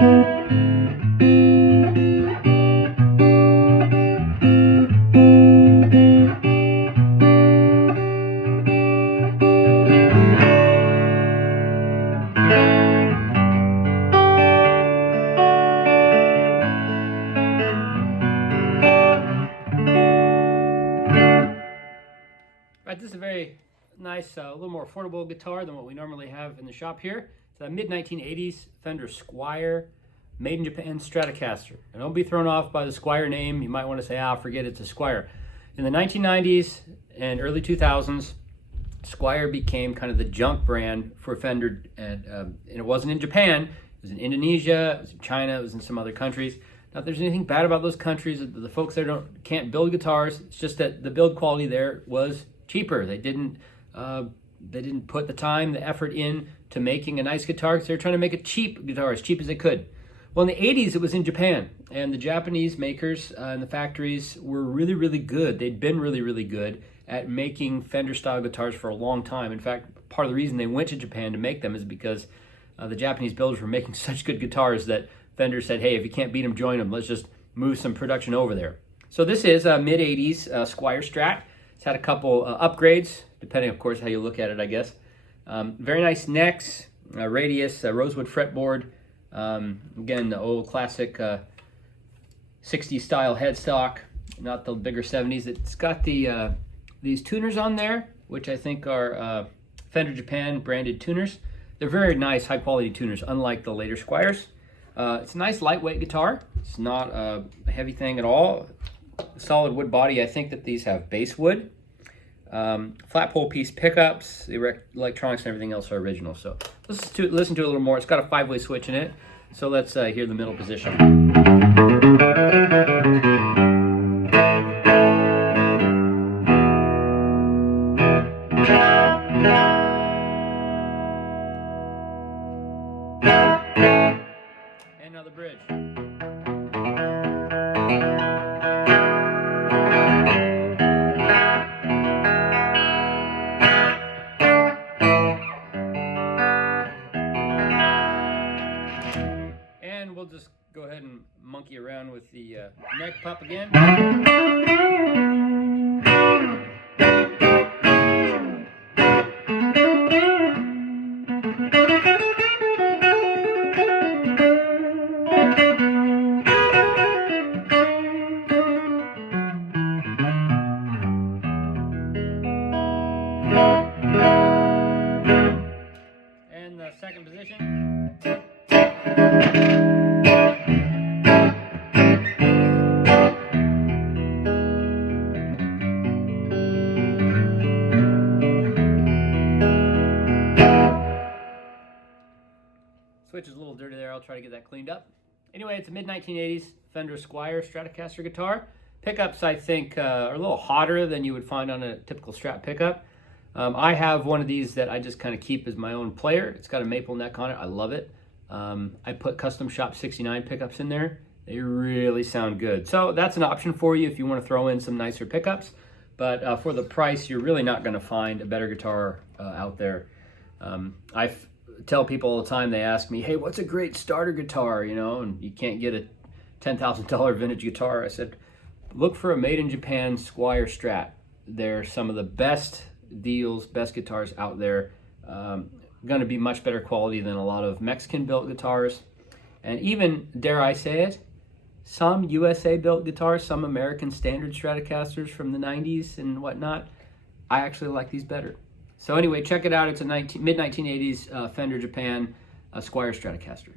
Right, this is a very nice, a little more affordable guitar than what we normally have in the shop here. It's a mid-1980s Fender Squier, made in Japan Stratocaster. And don't be thrown off by the Squier name. You might want to say, forget it's a Squier. In the 1990s and early 2000s, Squier became kind of the junk brand for Fender, and it wasn't in Japan. It was in Indonesia, it was in China, it was in some other countries. Not that there's anything bad about those countries. The folks there can't build guitars. It's just that the build quality there was cheaper. They didn't put the time, the effort in to making a nice guitar because they were trying to make a cheap guitar, as cheap as they could. Well, in the 80s, it was in Japan, and the Japanese makers and the factories were really, really good. They'd been really, really good at making Fender-style guitars for a long time. In fact, part of the reason they went to Japan to make them is because the Japanese builders were making such good guitars that Fender said, hey, if you can't beat them, join them. Let's just move some production over there. So this is a mid-80s Squier Strat. It's had a couple upgrades, depending, of course, how you look at it, I guess. Very nice necks, radius, rosewood fretboard. Again, the old classic 60s style headstock, not the bigger 70s. It's got the these tuners on there, which I think are Fender Japan branded tuners. They're very nice, high quality tuners, unlike the later Squiers. It's a nice lightweight guitar. It's not a heavy thing at all. Solid wood body. I think that these have basswood. Flat pole piece pickups. The electronics and everything else are original. So let's listen to it a little more. It's got a 5-way switch in it. So let's hear the middle position. And now the bridge. And we'll just go ahead and monkey around with the neck pop again. And the second position. Switch is a little dirty there. I'll try to get that cleaned up. Anyway, it's a mid-1980s Fender Squier Stratocaster guitar. Pickups, I think, are a little hotter than you would find on a typical Strat pickup. I have one of these that I just kind of keep as my own player. It's got a maple neck on it. I love it. I put Custom Shop 69 pickups in there. They really sound good. So that's an option for you if you want to throw in some nicer pickups. But for the price, you're really not going to find a better guitar out there. I tell people all the time, they ask me, hey, what's a great starter guitar, you know, and you can't get a $10,000 vintage guitar. I said, look for a made in Japan Squier Strat. They're some of the best deals, best guitars out there. Going to be much better quality than a lot of Mexican built guitars. And even, dare I say it, some USA built guitars, some American standard Stratocasters from the 90s and whatnot. I actually like these better. So anyway, check it out. It's a mid-1980s Fender Japan Squier Stratocaster.